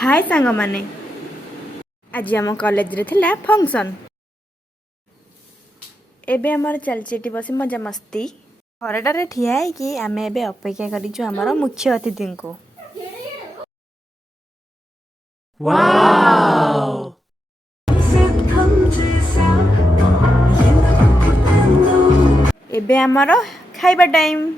हाय सांग माने आज आम कॉलेज रे थिला फंक्शन एबे हमर चलचिटी बसी मजा मस्ती घरटारे ठिया है कि आमे एबे अपेक्षा करिछु हमर मुख्य अतिथि को एबे हमर खाइबा टाइम